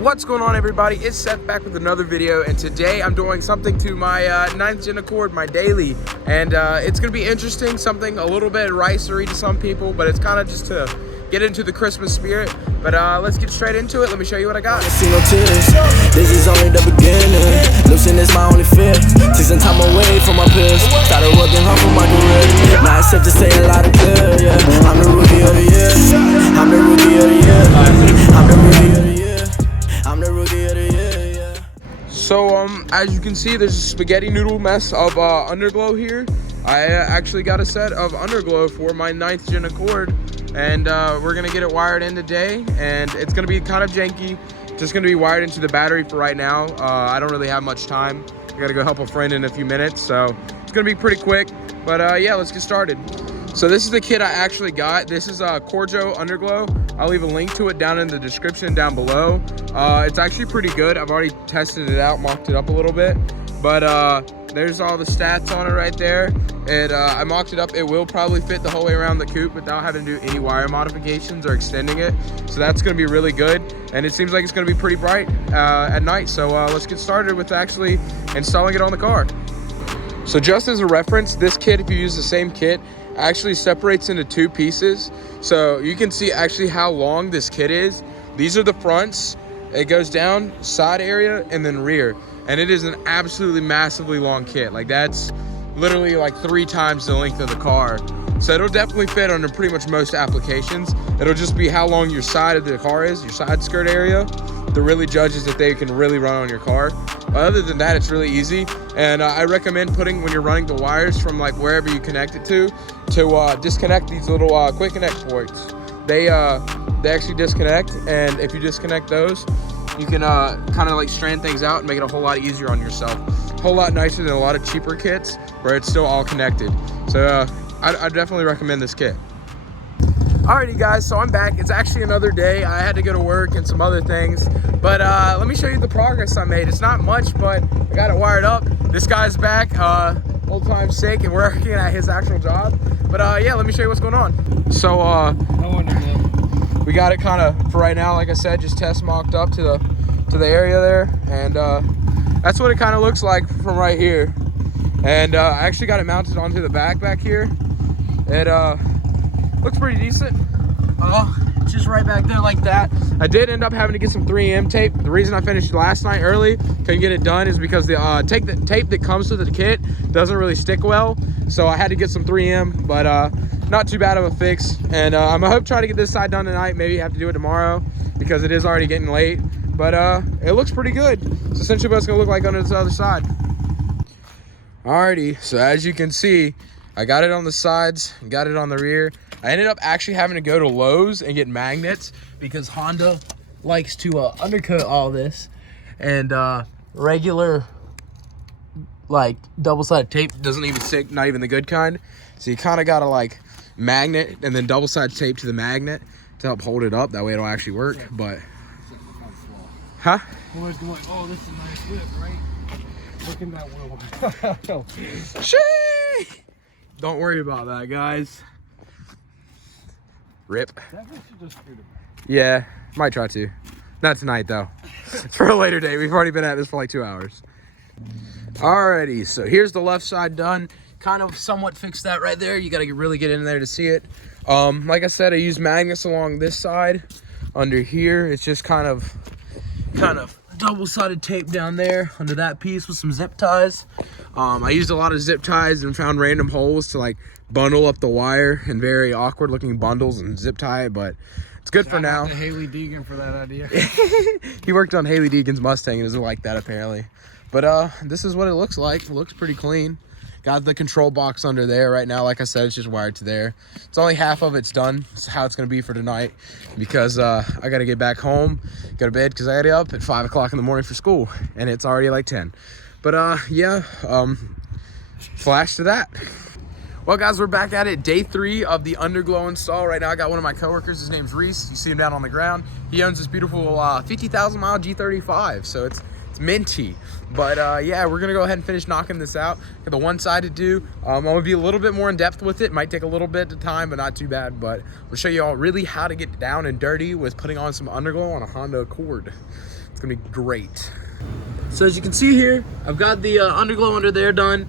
What's going on, everybody? It's Seth back with another video, and today I'm doing something to my 9th Gen Accord, my daily, and it's gonna be interesting, something a little bit ricery to some people, but it's kind of just to get into the Christmas spirit. But let's get straight into it. Let me show you what I got. See no tears. This is only the beginning. Losing is my only fear. Take some time away from my peers. Started working hard for my career. Now it's safe to say a lot of clear. Yeah, I'm the rookie of the year. I'm the rookie of the year. I'm the rookie of the year. I'm the rookie of the year. Yeah. So as you can see, there's a spaghetti noodle mess of underglow here. I actually got a set of underglow for my 9th Gen Accord, and we're gonna get it wired in today, and it's gonna be kind of janky. Just gonna be wired into the battery for right now. I don't really have much time. I gotta go help a friend in a few minutes, so it's gonna be pretty quick. But yeah, let's get started. So this is the kit I actually got. This is Corjo underglow. I'll leave a link to it down in the description down below. It's actually pretty good. I've already tested it out, mocked it up a little bit, but there's all the stats on it right there. I mocked it up. It will probably fit the whole way around the coupe without having to do any wire modifications or extending it. So that's gonna be really good. And it seems like it's gonna be pretty bright at night. So let's get started with actually installing it on the car. So just as a reference, this kit, if you use the same kit, actually separates into two pieces. So you can see actually how long this kit is. These are the fronts. It goes down, side area, and then rear. And it is an absolutely massively long kit. Like, that's literally like 3 times the length of the car. So it'll definitely fit under pretty much most applications. It'll just be how long your side of the car is, your side skirt area, that really judges if they can really run on your car. Other than that, it's really easy. And I recommend putting, when you're running the wires from like wherever you connect it to disconnect these little quick connect ports. They actually disconnect, and if you disconnect those, you can kind of like strand things out and make it a whole lot easier on yourself. A whole lot nicer than a lot of cheaper kits where it's still all connected. So I definitely recommend this kit. Alrighty guys, so I'm back. It's actually another day. I had to go to work and some other things, but let me show you the progress I made. It's not much, but I got it wired up. This guy's back, old time's sake, and we're working at his actual job. But yeah, let me show you what's going on. So we got it kind of, for right now, like I said, just test mocked up to the area there, and that's what it kind of looks like from right here. And I actually got it mounted onto the back here. It looks pretty decent. Just right back there like that. I did end up having to get some 3M tape. The reason I finished last night early, couldn't get it done, is because the tape that comes with the kit doesn't really stick well. So I had to get some 3M, but not too bad of a fix. And I'm gonna try to get this side done tonight. Maybe have to do it tomorrow because it is already getting late. But it looks pretty good. It's essentially what it's gonna look like on this other side. Alrighty, so as you can see, I got it on the sides, got it on the rear. I ended up actually having to go to Lowe's and get magnets because Honda likes to undercut all this, and regular like double-sided tape doesn't even stick, not even the good kind. So you kind of gotta like magnet and then double-sided tape to the magnet to help hold it up. That way it'll actually work. But huh? Boys going, oh, this is a nice whip, right? Look in that wheel. Shee! Don't worry about that, guys. Rip. Yeah, might try to. Not tonight, though. For a later date. We've already been at this for like 2 hours. Alrighty, so here's the left side done. Kind of somewhat fixed that right there. You gotta really get in there to see it. Like I said, I used magnets along this side. Under here, it's just kind of double-sided tape down there under that piece with some zip ties. I used a lot of zip ties and found random holes to like bundle up the wire in very awkward looking bundles and zip tie it, but it's good for now. Shout out to Haley Deegan for that idea. He worked on Haley Deegan's Mustang and doesn't like that apparently. But this is what it looks like. It looks pretty clean. Got the control box under there right now. Like I said, it's just wired to there. It's only half of it's done. It's how it's gonna be for tonight because I gotta get back home, go to bed because I gotta get up at 5 o'clock in the morning for school, and it's already like 10. But yeah, flash to that. Well guys, we're back at it. Day 3 of the underglow install. Right now I got one of my coworkers. His name's Reese. You see him down on the ground. He owns this beautiful 50,000 mile G35. So it's minty. But yeah, we're gonna go ahead and finish knocking this out. Got the one side to do. I'm gonna be a little bit more in depth with it. Might take a little bit of time, but not too bad. But we'll show you all really how to get down and dirty with putting on some underglow on a Honda Accord. It's gonna be great. So as you can see here, I've got the underglow under there done.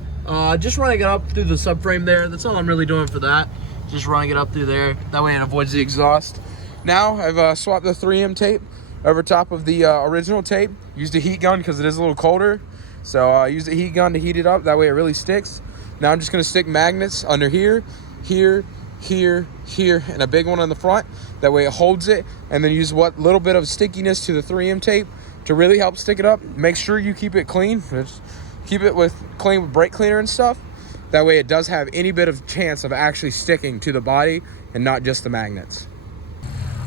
Just running it up through the subframe there. That's all I'm really doing for that. Just running it up through there. That way it avoids the exhaust. Now I've swapped the 3M tape over top of the original tape. Used a heat gun because it is a little colder. So I used a heat gun to heat it up. That way it really sticks. Now I'm just gonna stick magnets under here, here, here, here, and a big one on the front. That way it holds it, and then use what little bit of stickiness to the 3M tape to really help stick it up. Make sure you keep it clean. Just keep it clean with brake cleaner and stuff. That way it does have any bit of chance of actually sticking to the body and not just the magnets.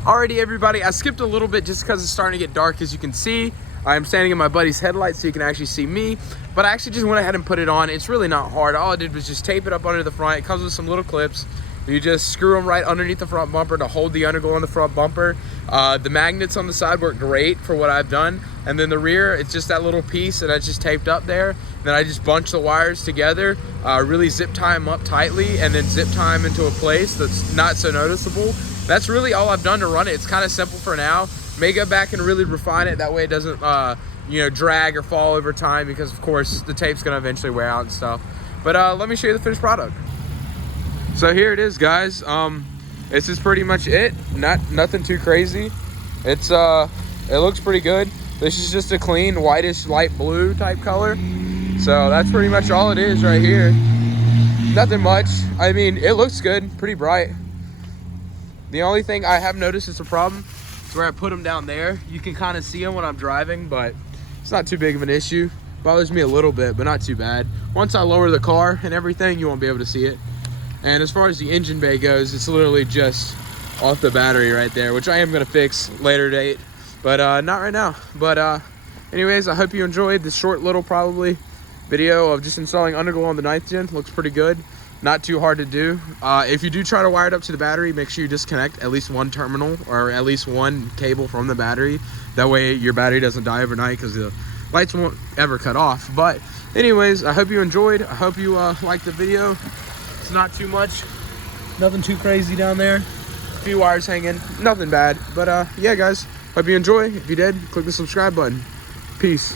Alrighty everybody, I skipped a little bit just because it's starting to get dark. As you can see, I'm standing in my buddy's headlights so you can actually see me, but I actually just went ahead and put it on. It's really not hard. All I did was just tape it up under the front. It comes with some little clips. You just screw them right underneath the front bumper to hold the underglow on the front bumper. The magnets on the side work great for what I've done. And then the rear, it's just that little piece that I just taped up there. Then I just bunch the wires together, really zip tie them up tightly, and then zip tie them into a place that's not so noticeable. That's really all I've done to run it. It's kind of simple for now. May go back and really refine it. That way it doesn't you know, drag or fall over time, because of course the tape's gonna eventually wear out and stuff. But let me show you the finished product. So here it is, guys. This is pretty much it. Nothing too crazy. It's it looks pretty good. This is just a clean whitish light blue type color. So that's pretty much all it is right here. Nothing much. I mean, it looks good, pretty bright. The only thing I have noticed is a problem is where I put them down there. You can kind of see them when I'm driving, but it's not too big of an issue. Bothers me a little bit, but not too bad. Once I lower the car and everything, you won't be able to see it. And as far as the engine bay goes, it's literally just off the battery right there, which I am gonna fix later date, but not right now. But anyways, I hope you enjoyed this short little probably video of just installing underglow on the 9th gen. Looks pretty good, not too hard to do. If you do try to wire it up to the battery, make sure you disconnect at least one terminal or at least one cable from the battery. That way your battery doesn't die overnight, because the lights won't ever cut off. But anyways, I hope you enjoyed. I hope you liked the video. It's not too much, nothing too crazy down there. A few wires hanging, nothing bad. But yeah guys, hope you enjoy. If you did, click the subscribe button. Peace.